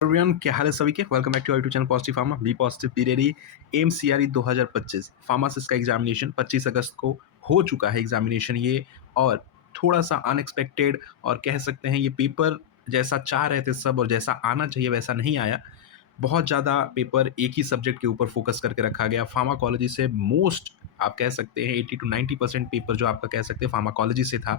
Everyone, क्या हाल है सभी के। Welcome back to YouTube channel positive pharma. B positive B ready. M C R E 2025 pharmacist का examination 25 अगस्त को हो चुका है एग्जामिनेशन ये। और थोड़ा सा अनएक्सपेक्टेड और कह सकते हैं ये पेपर जैसा चाह रहे थे सब और जैसा आना चाहिए वैसा नहीं आया। बहुत ज़्यादा पेपर एक ही सब्जेक्ट के ऊपर फोकस करके रखा गया। फार्माकोलॉजी से मोस्ट आप कह सकते हैं 80 to 90% पेपर जो आपका कह सकते हैं फार्माकोलॉजी से था।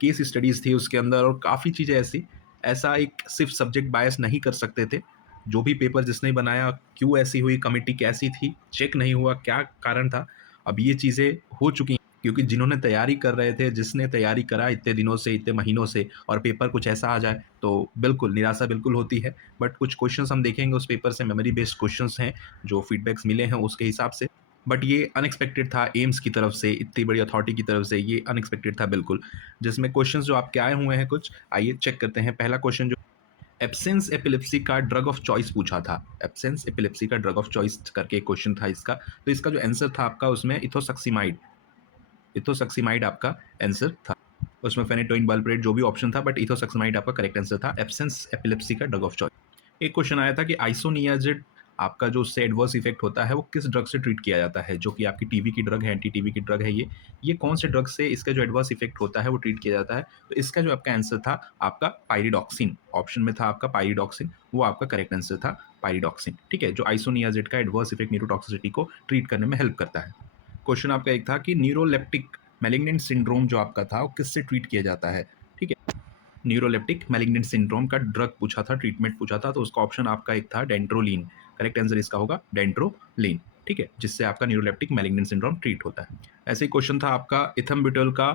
केस स्टडीज़ थी उसके अंदर और काफ़ी चीज़ें ऐसा एक सिर्फ सब्जेक्ट बायस नहीं कर सकते थे। जो भी पेपर जिसने बनाया, क्यों ऐसी हुई, कमिटी कैसी थी, चेक नहीं हुआ, क्या कारण था। अब ये चीज़ें हो चुकी हैं क्योंकि जिन्होंने तैयारी कर रहे थे, जिसने तैयारी करा इतने दिनों से, इतने महीनों से, और पेपर कुछ ऐसा आ जाए तो बिल्कुल निराशा बिल्कुल होती है। बट कुछ क्वेश्चंस हम देखेंगे उस पेपर से, मेमोरी बेस्ड क्वेश्चंस हैं जो फीडबैक्स मिले हैं उसके हिसाब से। बट ये अनएक्सपेक्टेड था एम्स की तरफ से, इतनी बड़ी अथॉरिटी की तरफ से, ये अनएक्सपेक्टेड था बिल्कुल। जिसमें क्वेश्चंस जो आपके आए हुए हैं कुछ, आइए चेक करते हैं। पहला क्वेश्चन जो एब्सेंस एपिलेप्सी का ड्रग ऑफ चॉइस पूछा था। एब्सेंस एपिलेप्सी का ड्रग ऑफ चॉइस करके एक क्वेश्चन था इसका। तो इसका जो आंसर था आपका उसमें इथोसक्सीमाइड, इथोसक्सीमाइड आपका आंसर था। उसमें फेनेटोइन बल्परेट जो भी ऑप्शन था, बट इथोसक्सीमाइड आपका करेक्ट आंसर था एब्सेंस एपिलेप्सी का ड्रग ऑफ चॉइस। एक क्वेश्चन आया था कि आइसोनियाजिड आपका जो उससे एडवर्स इफेक्ट होता है वो किस ड्रग से ट्रीट किया जाता है, जो कि आपकी टीबी की ड्रग है, एंटी टीबी की ड्रग है ये कौन से ड्रग से इसका जो एडवर्स इफेक्ट होता है वो ट्रीट किया जाता है। तो इसका जो आपका आंसर था आपका पायरिडॉक्सिन, ऑप्शन में था आपका पायरिडॉक्सिन, वो आपका करेक्ट आंसर था पायरिडॉक्सिन। ठीक है, जो आइसोनियाजिड का एडवर्स इफेक्ट न्यूरोटॉक्सिसिटी को ट्रीट करने में हेल्प करता है। क्वेश्चन आपका एक था कि न्यूरोलेप्टिक मैलिग्नेंट सिंड्रोम जो आपका था वो किससे ट्रीट किया जाता है। ठीक है, न्यूरोलेप्टिक मैलिग्नेंट सिंड्रोम का ड्रग पूछा था, ट्रीटमेंट पूछा था, तो उसका ऑप्शन आपका एक था डेंड्रोलिन। करेक्ट आंसर इसका होगा डेंड्रोलिन। ठीक है, जिससे आपका न्यूरोलेप्टिक मैलिग्नेंट सिंड्रोम ट्रीट होता है। ऐसे ही क्वेश्चन था आपका इथम्बुटोल का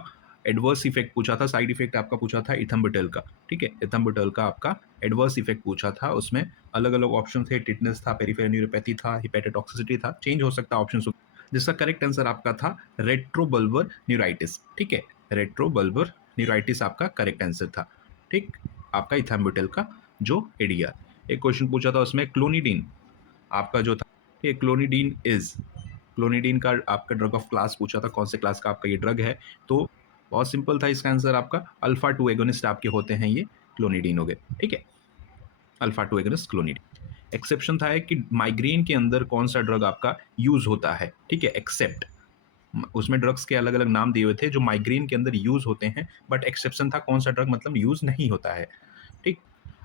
एडवर्स इफेक्ट पूछा था, साइड इफेक्ट आपका पूछा था इथम्बुटोल का। ठीक है, इथम्बुटोल का आपका एडवर्स इफेक्ट पूछा था, उसमें अलग अलग ऑप्शन थे, टिटनेस था, पेरिफेरल न्यूरोपैथी था, हिपेटोटॉक्सिसिटी था, चेंज हो सकता है ऑप्शन। जिसका करेक्ट आंसर आपका था रेट्रोबल्बर न्यूराइटिस। ठीक है, रेट्रोबल्बर न्यूराइटिस आपका करेक्ट आंसर था। ठीक, आपका इथाम्बुटेल का जो एडीआर। एक क्वेश्चन पूछा था उसमें क्लोनिडीन आपका जो था, ये क्लोनिडीन इज, क्लोनिडीन का आपका ड्रग ऑफ क्लास पूछा था, कौन से क्लास का आपका ये ड्रग है। तो बहुत सिंपल था इसका आंसर आपका अल्फा 2 एगोनिस्ट आपके होते हैं ये क्लोनिडीन हो गए। ठीक है, अल्फा 2 एगोनिस्ट क्लोनिडीन। एक्सेप्शन था कि माइग्रेन के अंदर कौन सा ड्रग आपका यूज होता है। ठीक है, एक्सेप्ट, उसमें ड्रग्स के अलग अलग नाम दिए हुए थे जो माइग्रेन के अंदर यूज होते हैं, बट एक्सेप्शन था कौन सा ड्रग मतलब यूज नहीं होता है। ठीक,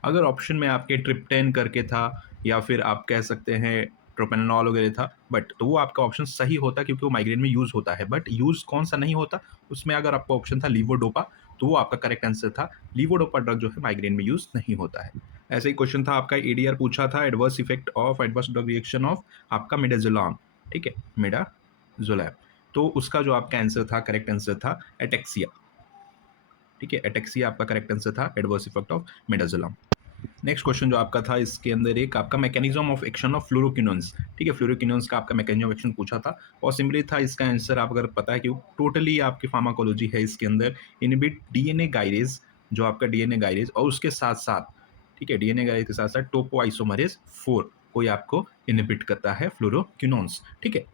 अगर ऑप्शन में आपके ट्रिप्टेन करके था या फिर आप कह सकते हैं ट्रोपेनॉल वगैरह था, बट तो वो आपका ऑप्शन सही होता क्योंकि वो माइग्रेन में यूज होता है। बट यूज कौन सा नहीं होता, उसमें अगर आपका ऑप्शन था लीवोडोपा, तो वो आपका करेक्ट आंसर था। लीवोडोपा ड्रग जो है माइग्रेन में यूज नहीं होता है। ऐसे ही क्वेश्चन था आपका एडीआर पूछा था, adverse effect of adverse drug reaction of आपका मिडाजोलाम। ठीक है, मिडाजोलैम, तो उसका जो आपका आंसर था, करेक्ट आंसर था एटेक्सिया। ठीक है, एटेक्सिया आपका करेक्ट आंसर था, adverse effect of midazolam. Next question जो आपका था इसके अंदर एक आपका mechanism of action of fluoroquinolones. ठीक है, फ्लोरोक्विनोन्स का आपका मैकेनिज्म ऑफ एक्शन पूछा था और सिंपली था इसका आंसर आप अगर पता है कि टोटली आपकी फार्माकोलॉजी है इसके अंदर, इनहिबिट डीएनए गायरेज, जो आपका डीएनए गायरेज और उसके साथ साथ, ठीक है, डीएनए गायरेज के साथ साथ टोपो आइसोमरेज 4 कोई आपको इनहिबिट करता है फ्लोरोक्विनोन्स। ठीक है,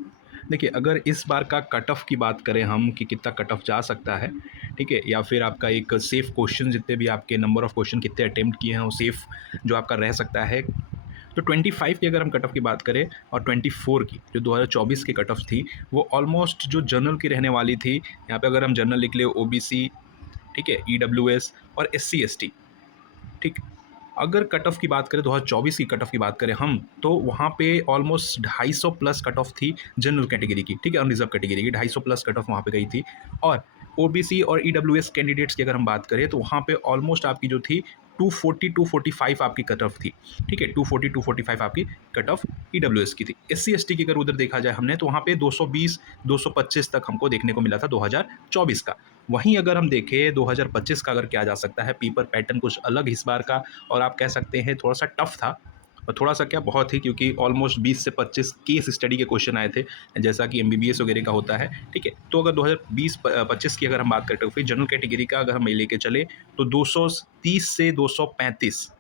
देखिए अगर इस बार का कट ऑफ की बात करें हम कि कितना कट ऑफ जा सकता है, ठीक है, या फिर आपका एक सेफ क्वेश्चन, जितने भी आपके नंबर ऑफ क्वेश्चन कितने अटेम्प्ट किए हैं वो सेफ जो आपका रह सकता है, तो 25 की अगर हम कट ऑफ की बात करें और 24 की जो 2024 की कट ऑफ थी वो ऑलमोस्ट जो जनरल की रहने वाली थी। यहाँ पे अगर हम जनरल लिख ले ओबीसी, ठीक है, ईडब्ल्यूएस और एससी एसटी। ठीक, अगर कट ऑफ की बात करें 2024 की कट ऑफ की बात करें हम, तो वहाँ पे ऑलमोस्ट 250 प्लस कट ऑफ थी जनरल कैटेगरी की। ठीक है, अनरिजर्व कैटेगरी की 250 प्लस कट ऑफ वहाँ पे गई थी। और ओबीसी और ईडब्ल्यूएस कैंडिडेट्स की अगर हम बात करें तो वहाँ पे ऑलमोस्ट आपकी जो थी 240 245 आपकी कट ऑफ थी। ठीक है, 240 245 आपकी कट ऑफ ईडब्ल्यूएस की थी। एससी एसटी की अगर उधर देखा जाए हमने तो वहाँ पे 220 225 तक हमको देखने को मिला था 2024 का। वहीं अगर हम देखें 2025 का अगर क्या जा सकता है, पेपर पैटर्न कुछ अलग इस बार का, और आप कह सकते हैं थोड़ा सा टफ था, और थोड़ा सा क्या बहुत ही, क्योंकि ऑलमोस्ट 20 से 25 केस स्टडी के क्वेश्चन आए थे जैसा कि एमबीबीएस वगैरह का होता है। ठीक है, तो अगर 2020-25 की अगर हम बात करें तो फिर जनरल कैटेगरी का अगर हम लेके चले तो 230 से 235,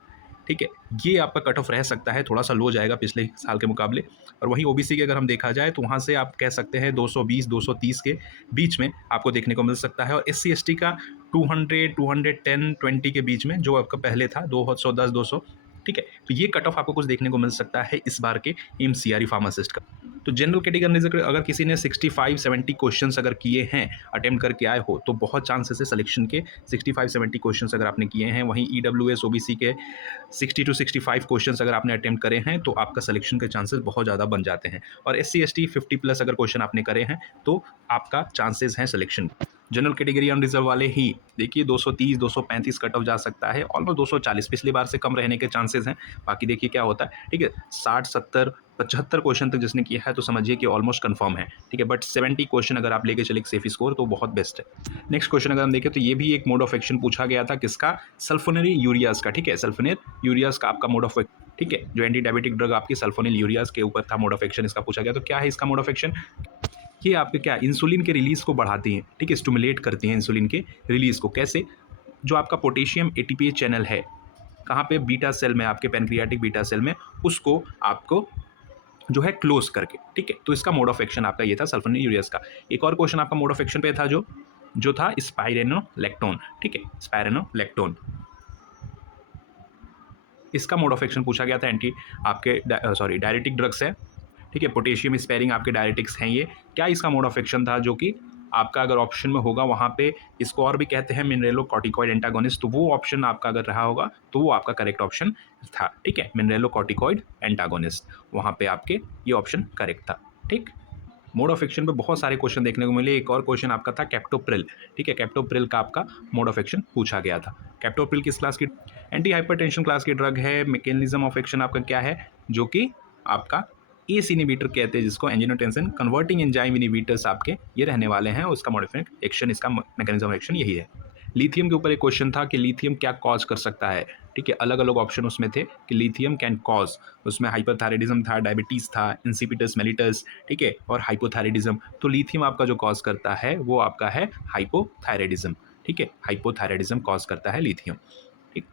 ठीक है, ये आपका कट ऑफ रह सकता है, थोड़ा सा लो जाएगा पिछले साल के मुकाबले। और वहीं ओबीसी की अगर हम देखा जाए तो वहाँ से आप कह सकते हैं 220 230 के बीच में आपको देखने को मिल सकता है। और एससी एसटी का 200 210 20 के बीच में जो आपका पहले था 210 200 ठीक है। तो ये कट ऑफ आपको कुछ देखने को मिल सकता है इस बार के एमसीआरई फार्मासिस्ट का। तो जनरल कैटेगरी अगर किसी ने 65-70 क्वेश्चंस अगर किए हैं, अटेम्प्ट करके आए हो, तो बहुत चांसेस है सिलेक्शन के 65-70 क्वेश्चंस अगर आपने किए हैं। वहीं ईडब्ल्यूएस ओबीसी के 60 टू 65 क्वेश्चंस अगर आपने अटेम्प्ट करे हैं तो आपका सिलेक्शन के चांसेस बहुत ज़्यादा बन जाते हैं। और एससी एसटी 50 प्लस अगर क्वेश्चन आपने करे हैं तो आपका चांसेस हैं सिलेक्शन। जनरल कैटेगरी अनरिजर्व वाले ही देखिए 230 235 कट ऑफ जा सकता है, ऑलमोस्ट 240 पिछली बार से कम रहने के चांसेस हैं। बाकी देखिए क्या होता है, ठीक है। 60 70 75 क्वेश्चन तक जिसने किया है तो समझिए कि ऑलमोस्ट कंफर्म है, ठीक है। बट 70 क्वेश्चन अगर आप लेके चले सेफ स्कोर तो बहुत बेस्ट है। नेक्स्ट क्वेश्चन अगर हम देखें तो ये भी एक मोड ऑफ एक्शन पूछा गया था, किसका? सल्फोनिल यूरियाज का, ठीक है। सल्फोनिल यूरियाज का आपका मोड ऑफ, ठीक है, जो एंटी डायबिटिक ड्रग आपकी सल्फोनिल यूरियाज के ऊपर था, मोड ऑफ एक्शन इसका पूछा गया। तो क्या है इसका मोड ऑफ एक्शन? ये आपके क्या इंसुलिन के रिलीज को बढ़ाती हैं, ठीक है, स्टिमुलेट करती हैं इंसुलिन के रिलीज को। कैसे? जो आपका पोटेशियम एटीपी चैनल है, कहाँ पे? बीटा सेल में, आपके पैनक्रियाटिक बीटा सेल में, उसको आपको जो है क्लोज करके, ठीक है। तो इसका मोड ऑफ एक्शन आपका ये था सल्फोनिल यूरियाज का। एक और क्वेश्चन आपका मोड ऑफ एक्शन पे था जो था स्पाइरेनोलैक्टोन, ठीक है, स्पाइरेनोलैक्टोन। इसका मोड ऑफ एक्शन पूछा गया था, एंटी आपके डायरेटिक ड्रग्स है, ठीक है, पोटेशियम स्पेयरिंग आपके डायरेटिक्स हैं ये। क्या इसका मोड ऑफ एक्शन था? जो कि आपका अगर ऑप्शन में होगा वहाँ पे इसको और भी कहते हैं मिनरेलोकॉर्टिकॉइड एंटागोनिस्ट, तो वो ऑप्शन आपका अगर रहा होगा तो वो आपका करेक्ट ऑप्शन था, ठीक है, मिनरेलोकॉर्टिकॉइड एंटागोनिस्ट, वहाँ पे आपके ये ऑप्शन करेक्ट था, ठीक। मोड ऑफ एक्शन पे बहुत सारे क्वेश्चन देखने को मिले। एक और क्वेश्चन आपका था कैप्टोप्रिल, ठीक है, कैप्टोप्रिल का आपका मोड ऑफ एक्शन पूछा गया था। कैप्टोप्रिल किस क्लास की? एंटी हाइपरटेंशन क्लास की ड्रग है। मैकेनिज्म ऑफ एक्शन आपका क्या है? जो कि आपका एस इनिबिटर कहते हैं जिसको, एंजियोटेंसिन कन्वर्टिंग एंजाइम इनिबिटर्स आपके ये रहने वाले हैं। उसका मॉडिफाइड एक्शन, इसका मैकेनिज्म ऑफ एक्शन यही है। लिथियम के ऊपर एक क्वेश्चन था कि लिथियम क्या कॉज कर सकता है, ठीक है। अलग अलग ऑप्शन उसमें थे कि लिथियम कैन कॉज, उसमें हाइपरथायराइडिज्म था, डायबिटीज़ था, इंसिपिटस मेलिटस, ठीक है, और हाइपोथायराइडिज्म। तो लिथियम आपका जो कॉज करता है वो आपका है हाइपोथायराइडिज्म, ठीक है, हाइपोथायराइडिज्म कॉज करता है लिथियम, ठीक।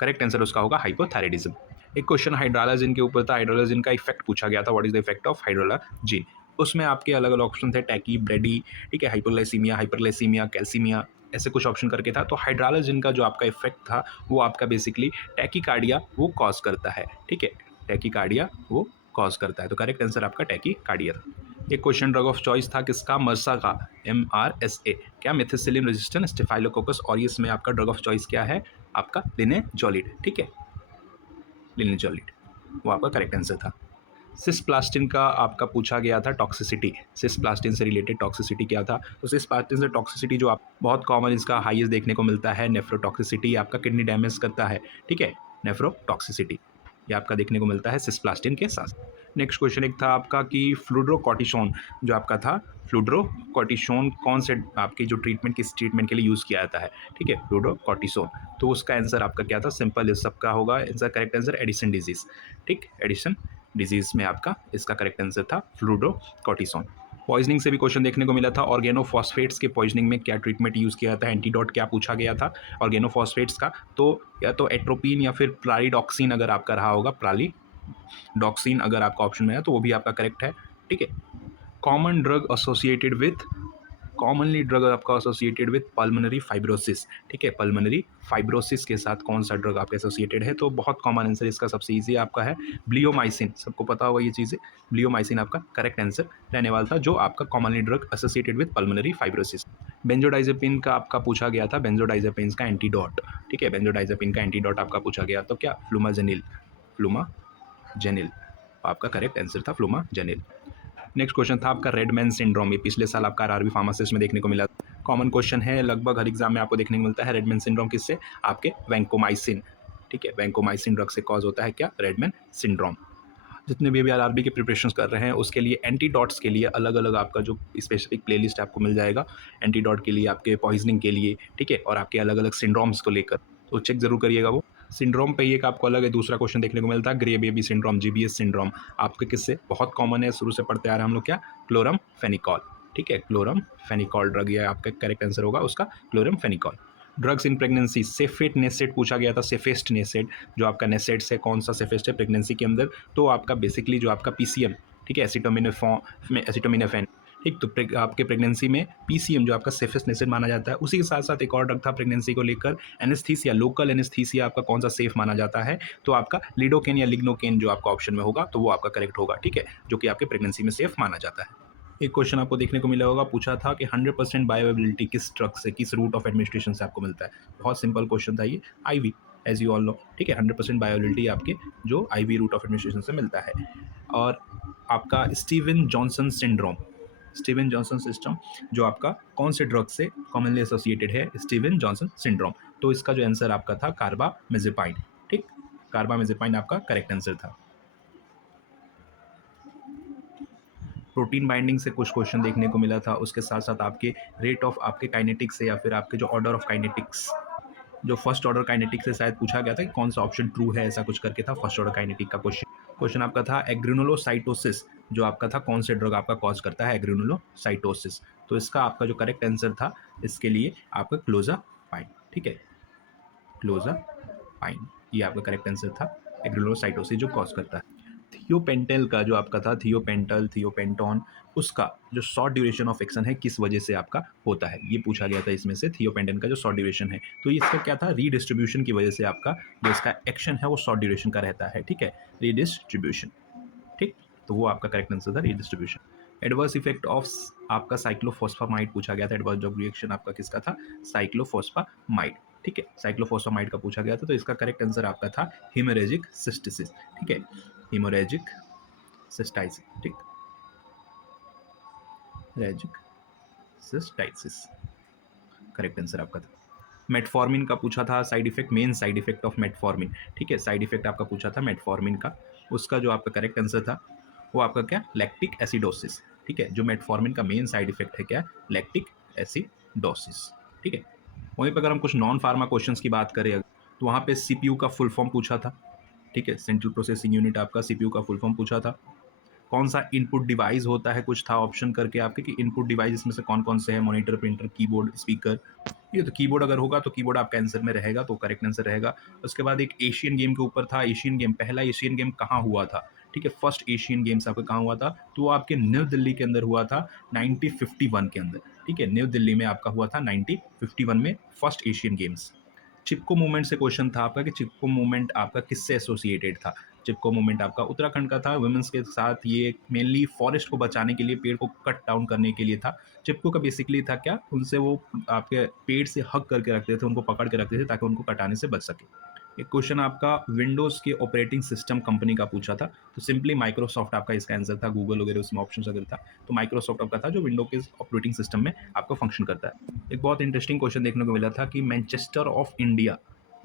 करेक्ट आंसर उसका होगा हाइपोथायराइडिज्म। एक क्वेश्चन हाइड्रोलाजिन के ऊपर था, हाइड्रोलाजिन का इफेक्ट पूछा गया था, what is the effect of hydralazine. उसमें आपके अलग अलग ऑप्शन थे, टैकी, ब्रेडी, ठीक है, हाइपोग्लाइसीमिया, हाइपरग्लाइसीमिया, कैल्सीमिया, ऐसे कुछ ऑप्शन करके था। तो हाइड्रोलाजिन का जो आपका इफेक्ट था वो आपका बेसिकली टैकीकार्डिया वो कॉज करता है, ठीक है, टैकीकार्डिया वो कॉज करता है। तो करेक्ट आंसर आपका टैकीकार्डिया था। एक क्वेश्चन ड्रग ऑफ चॉइस था किसका? मर्सा का, MRSA, क्या? मेथिसिलिन रेजिस्टेंट स्टेफाइलोकोकस, और इसमें आपका ड्रग ऑफ चॉइस क्या है? आपका लिनेजोलिड, ठीक है, लिनेजोलिड वो आपका करेक्ट आंसर था। सिस्प्लास्टिन का आपका पूछा गया था टॉक्सिसिटी, सिस्प्लास्टिन से रिलेटेड टॉक्सिसिटी क्या था? तो सिस्प्लास्टिन से टॉक्सिसिटी जो आप बहुत कॉमन इसका हाईएस्ट देखने को मिलता है नेफ्रोटॉक्सिसिटी, आपका किडनी डैमेज करता है, ठीक है, नेफ्रोटॉक्सिसिटी ये आपका देखने को मिलता है सिस्प्लास्टिन के साथ। नेक्स्ट क्वेश्चन एक था आपका कि फ्लूड्रोकॉर्टिसोन जो आपका था, फ्लूड्रोकॉर्टिसोन कौन से आपके जो ट्रीटमेंट, किस ट्रीटमेंट के लिए यूज़ किया जाता है, ठीक है, फ्लूड्रोकॉर्टिसोन। तो उसका आंसर आपका क्या था? सिंपल, इस सबका होगा answer, correct answer Addison disease, ठीक, एडिसन डिजीज में आपका इसका करेक्ट आंसर था फ्लूड्रोकॉर्टिसोन। पॉइजनिंग से भी क्वेश्चन देखने को मिला था, ऑर्गेनोफॉस्फेट्स के पॉइजनिंग में क्या ट्रीटमेंट यूज़ किया था, एंटीडोट क्या पूछा गया था ऑर्गेनोफॉस्फेट्स का? तो या तो एट्रोपिन या फिर प्रालिडॉक्सिन अगर आपका रहा होगा, प्रालिडॉक्सिन अगर आपका ऑप्शन में है तो वो भी आपका करेक्ट है, ठीक है। Common drug associated with, commonly drug आपका एसोसिएटेड विथ पल्मोनरी फाइब्रोसिस, ठीक है, पल्मोनरी फाइब्रोसिस के साथ कौन सा ड्रग आपका एसोसिएटेड है? तो बहुत कॉमन आंसर इसका सबसे ईजी आपका है ब्लियोमाइसिन, सबको पता होगा ये चीज़ें, ब्लियोमाइसिन आपका करेक्ट आंसर रहने वाला था, जो आपका commonly drug associated with pulmonary fibrosis. Benzodiazepine का आपका पूछा गया था, बेंजोडाइजेपिन का एंटीडोट, ठीक है, बेंजोडाइजेपिन का एंटीडोट आपका पूछा गया, तो क्या? फ्लूमाजेनिल, फ्लूमाजेनिल आपका करेक्ट आंसर था, फ्लूमाजेनिल। नेक्स्ट क्वेश्चन था आपका रेडमैन सिंड्रोम, ये पिछले साल आपका आरआरबी फार्मासिस्ट में देखने को मिला, कॉमन क्वेश्चन है, लगभग हर एग्जाम में आपको देखने को मिलता है। रेडमैन सिंड्रोम किससे? आपके वैंकोमाइसिन, ठीक है, वैंकोमाइसिन ड्रग से कॉज होता है क्या? Redmayne syndrome. जितने भी आरआरबी के प्रिपरेशंस कर रहे हैं उसके लिए एंटीडॉट्स के लिए अलग अलग आपका जो स्पेसिफिक प्लेलिस्ट आपको मिल जाएगा, एंटीडॉट के लिए, आपके पॉइजनिंग के लिए, ठीक है, और आपके अलग अलग सिंड्रोम्स को लेकर, तो चेक जरूर करिएगा वो। सिंड्रोम पे एक आपको अलग है दूसरा क्वेश्चन देखने को मिलता है, grey baby syndrome, GBS syndrome आपके किससे? बहुत कॉमन है, शुरू से पढ़ते आ रहे हैं हम लोग, क्या? क्लोरम फेनिकॉल, ठीक है, क्लोरम फेनिकॉल ड्रग, ये आपका करेक्ट आंसर होगा उसका, क्लोरम फेनिकॉल। ड्रग्स इन प्रेगनेंसी, सेफेट नेसेट पूछा गया था, सेफेस्ट नेसेट जो आपका नेसेट से कौन सा सेफेस्ट है प्रेगनेंसी के अंदर? तो आपका बेसिकली जो आपका PCM, ठीक है, एसिटामिनोफेन, ठीक, तो आपके प्रेगनेंसी में पीसीएम जो आपका सेफेस्ट मेथड माना जाता है, उसी के साथ-साथ एक और ड्रग था प्रेगनेंसी को लेकर एनेस्थीसिया, लोकल एनेस्थीसिया आपका कौन-सा सेफ माना जाता है, तो आपका लिडोकेन या लिग्नोकेन जो आपका ऑप्शन में होगा, तो वो आपका करेक्ट होगा, ठीक है? जो कि आपके प्रेगनेंसी में सेफ माना जाता है। एक क्वेश्चन आपको देखने को मिला होगा, पूछा था कि 100% बायोअवेलेबिलिटी किस ड्रग से, किस रूट ऑफ एडमिनिस्ट्रेशन से आपको मिलता है? बहुत सिंपल क्वेश्चन था ये, IV, as you all know, ठीक है? 100% बायोअवेलेबिलिटी आपके जो आईवी रूट ऑफ एडमिनिस्ट्रेशन से मिलता है। और आपका Steven Johnson syndrome, Steven Johnson system जो आपका कौन से ड्रग से कॉमनली एसोसिएटेड है, स्टीवन जॉनसन सिंड्रोम, तो इसका जो आंसर आपका था कार्बामेज़ेपाइन, ठीक? कार्बामेज़ेपाइन आपका करेक्ट आंसर था। प्रोटीन बाइंडिंग से कुछ क्वेश्चन देखने को मिला था, उसके साथ साथ आपके रेट ऑफ आपके काइनेटिक्स से या फिर आपके जो ऑर्डर ऑफ काइनेटिक्स, जो फर्स्ट ऑर्डर काइनेटिक से शायद पूछा गया था कि कौन सा ऑप्शन ट्रू है, ऐसा कुछ करके था फर्स्ट ऑर्डर काइनेटिक का क्वेश्चन। क्वेश्चन आपका था एग्रेनुलोसाइटोसिस जो आपका था कौन से ड्रग आपका कॉज करता है एग्रेनुलोसाइटोसिस, तो इसका आपका जो करेक्ट आंसर था इसके लिए आपका क्लोजापाइन, ठीक है? क्लोजापाइन ये आपका करेक्ट आंसर था, एग्रेनुलोसाइटोसिस जो कॉज करता है। थियोपेंटेल का जो आपका था, थियोपेंटल, थियोपेंटॉन, उसका जो शॉर्ट ड्यूरेशन ऑफ एक्शन है किस वजह से आपका होता है, ये पूछा गया था इसमें से। थियोपेंटेन का जो शॉर्ट ड्यूरेशन है, तो ये इसका क्या था, रीडिस्ट्रीब्यूशन की वजह से आपका जो इसका एक्शन है वो शॉर्ट ड्यूरेशन का रहता है, ठीक है? रीडिस्ट्रीब्यूशन, ठीक? तो वो आपका करेक्ट आंसर था, रीडिस्ट्रीब्यूशन। एडवर्स इफेक्ट ऑफ आपका साइक्लोफॉस्फामाइड पूछा गया था, एडवर्स ड्रग रिएक्शन आपका किसका था, साइक्लोफॉस्फामाइड, ठीक है? साइक्लोफॉस्फामाइड का पूछा गया था, तो इसका करेक्ट आंसर आपका था हेमोरेजिक सिस्टिसिस, ठीक है? हेमोरेजिक सिस्टाइसिस, ठीक? रेजिक सिस्टाइसिस करेक्ट आंसर आपका था। मेटफॉर्मिन का पूछा था side effect, main side effect of metformin, ठीक है? साइड इफेक्ट आपका पूछा था मेटफॉर्मिन का, उसका जो आपका करेक्ट आंसर था वो आपका क्या, लैक्टिक एसिडोसिस, ठीक है? जो मेटफॉर्मिन का मेन साइड इफेक्ट है क्या, लैक्टिक एसिडोसिस, ठीक है? वहीं पर अगर हम कुछ नॉन फार्मा क्वेश्चंस की बात करें तो वहाँ पे सीपीयू का फुल फॉर्म पूछा था, ठीक है? सेंट्रल प्रोसेसिंग यूनिट आपका सीपीयू का फुल फॉर्म पूछा था। कौन सा इनपुट डिवाइस होता है, कुछ था ऑप्शन करके आपके कि इनपुट डिवाइस इसमें से कौन कौन से हैं, मॉनिटर, प्रिंटर, कीबोर्ड, स्पीकर, ये तो कीबोर्ड अगर होगा तो कीबोर्ड आपका आंसर में रहेगा, तो करेक्ट आंसर रहेगा। उसके बाद एक एशियन गेम के ऊपर था, एशियन गेम, पहला एशियन गेम कहाँ हुआ था, ठीक है? फर्स्ट एशियन गेम्स आपका कहाँ हुआ था, तो वो आपके न्यू दिल्ली के अंदर हुआ था 1951 के अंदर, ठीक है? न्यू दिल्ली में आपका हुआ था 1951 में फर्स्ट एशियन गेम्स। चिपको मूवमेंट से क्वेश्चन था आपका कि चिपको मूवमेंट आपका किससे एसोसिएटेड था, चिपको मूवमेंट आपका उत्तराखंड का था, वुमेन्स के साथ ये मेनली फॉरेस्ट को बचाने के लिए, पेड़ को कट डाउन करने के लिए था। चिपको का बेसिकली था क्या, उनसे वो आपके पेड़ से हक करके रखते थे, उनको पकड़ के रखते थे ताकि उनको कटाने से बच सके। एक क्वेश्चन आपका विंडोज़ के ऑपरेटिंग सिस्टम कंपनी का पूछा था, तो सिंपली माइक्रोसॉफ्ट आपका इसका आंसर था, गूगल वगैरह उसमें ऑप्शन वगैरह था, तो माइक्रोसॉफ्ट आपका था जो विंडो के ऑपरेटिंग सिस्टम में आपका फंक्शन करता है। एक बहुत इंटरेस्टिंग क्वेश्चन देखने को मिला था कि Manchester of India,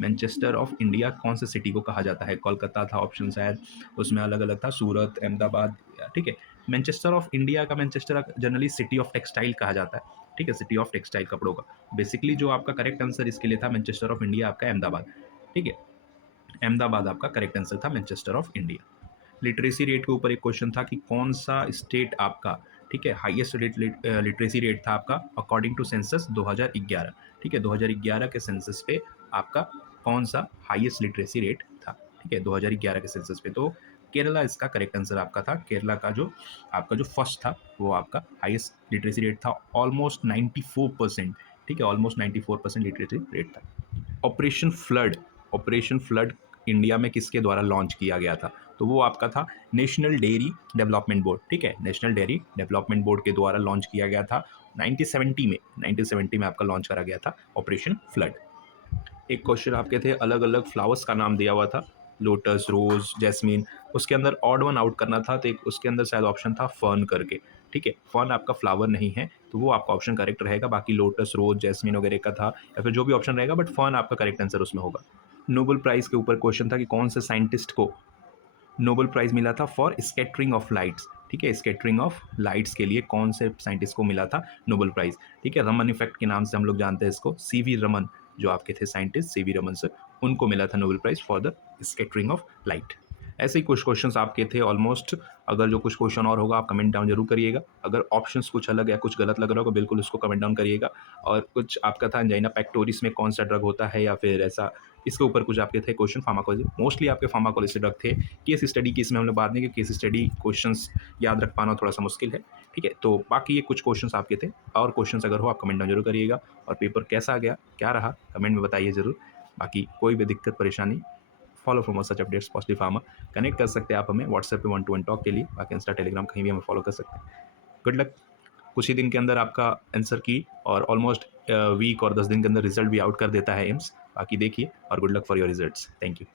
Manchester of India कौन से सिटी को कहा जाता है, कोलकाता था ऑप्शन शायद, उसमें अलग अलग था, सूरत, अहमदाबाद, ठीक है? मैनचेस्टर ऑफ इंडिया का, Manchester generally city of textile कहा जाता है, ठीक है? सिटी ऑफ टेक्सटाइल, कपड़ों का। बेसिकली जो आपका करेक्ट आंसर इसके लिए था मैनचेस्टर ऑफ इंडिया आपका अहमदाबाद, ठीक है? अहमदाबाद आपका करेक्ट आंसर था Manchester of India. Literacy rate के ऊपर एक क्वेश्चन था कि कौन सा स्टेट आपका, ठीक है, हाईएस्ट लिटरेसी रेट था आपका अकॉर्डिंग टू सेंसस 2011, ठीक है? 2011 के सेंसस पे आपका कौन सा हाईएस्ट लिटरेसी रेट था, ठीक है? 2011 के सेंसस पे, तो केरला इसका करेक्ट आंसर आपका था। केरला का जो आपका जो फर्स्ट था वो आपका हाईएस्ट लिटरेसी रेट था, ऑलमोस्ट 94%, ठीक है? ऑलमोस्ट 94% लिटरेसी रेट था। Operation flood, operation flood India में किसके द्वारा लॉन्च किया गया था, तो वो आपका था नेशनल डेयरी डेवलपमेंट बोर्ड, ठीक है? नेशनल डेयरी डेवलपमेंट बोर्ड के द्वारा लॉन्च किया गया था 1970 में, 1970 में आपका लॉन्च करा गया था ऑपरेशन फ्लड। एक क्वेश्चन आपके थे अलग अलग फ्लावर्स का नाम दिया हुआ था, लोटस, रोज, जैस्मीन, उसके अंदर ऑड वन आउट करना था, तो एक उसके अंदर शायद ऑप्शन था फर्न करके, ठीक है? फर्न आपका फ्लावर नहीं है, तो वो आपका ऑप्शन करेक्ट रहेगा, बाकी लोटस, रोज, जैस्मीन वगैरह का था या फिर जो भी ऑप्शन रहेगा, बट फर्न आपका करेक्ट आंसर उसमें होगा। नोबेल प्राइज़ के ऊपर क्वेश्चन था कि कौन से साइंटिस्ट को नोबेल प्राइज़ मिला था फॉर स्कैटरिंग ऑफ लाइट्स, ठीक है? स्कैटरिंग ऑफ लाइट्स के लिए कौन से साइंटिस्ट को मिला था नोबेल प्राइज़, ठीक है? रमन इफेक्ट के नाम से हम लोग जानते हैं इसको, सीवी रमन जो आपके थे साइंटिस्ट, सीवी रमन सर, उनको मिला था Nobel prize for the scattering of light. ऐसे ही कुछ क्वेश्चंस आपके थे ऑलमोस्ट। अगर जो कुछ क्वेश्चन और होगा आप कमेंट डाउन जरूर करिएगा। अगर ऑप्शंस कुछ अलग या कुछ गलत लग रहा होगा बिल्कुल उसको कमेंट डाउन करिएगा। और कुछ आपका था एंजाइना पेक्टोरिस में कौन सा ड्रग होता है या फिर ऐसा, इसके ऊपर कुछ आपके थे क्वेश्चन फार्माकोलॉजी, मोस्टली आपके फार्माकोलॉजी से ड्रग थे। केस स्टडी की इसमें हम लोग बात नहीं कि केस स्टडी क्वेश्चंस याद रख पाना थोड़ा सा मुश्किल है, ठीक है। तो बाकी ये कुछ क्वेश्चंस आपके थे, और क्वेश्चंस अगर हो आप कमेंट डाउन जरूर करिएगा। और पेपर कैसा गया, क्या रहा, कमेंट में बताइए ज़रूर। बाकी कोई भी दिक्कत परेशानी, follow for more such updates positive pharma. Connect कर सकते हैं आप हमें व्हाट्सएप पे 1-to-1 टॉक के लिए, बाकी इंस्टा टेलीग्राम कहीं भी हमें फॉलो कर सकते हैं। Good luck. कुछ ही दिन के अंदर आपका आंसर की और ऑलमोस्ट वीक और 10 दिन के अंदर रिजल्ट भी आउट कर देता है एम्स। बाकी देखिए, और good luck for your results. Thank you.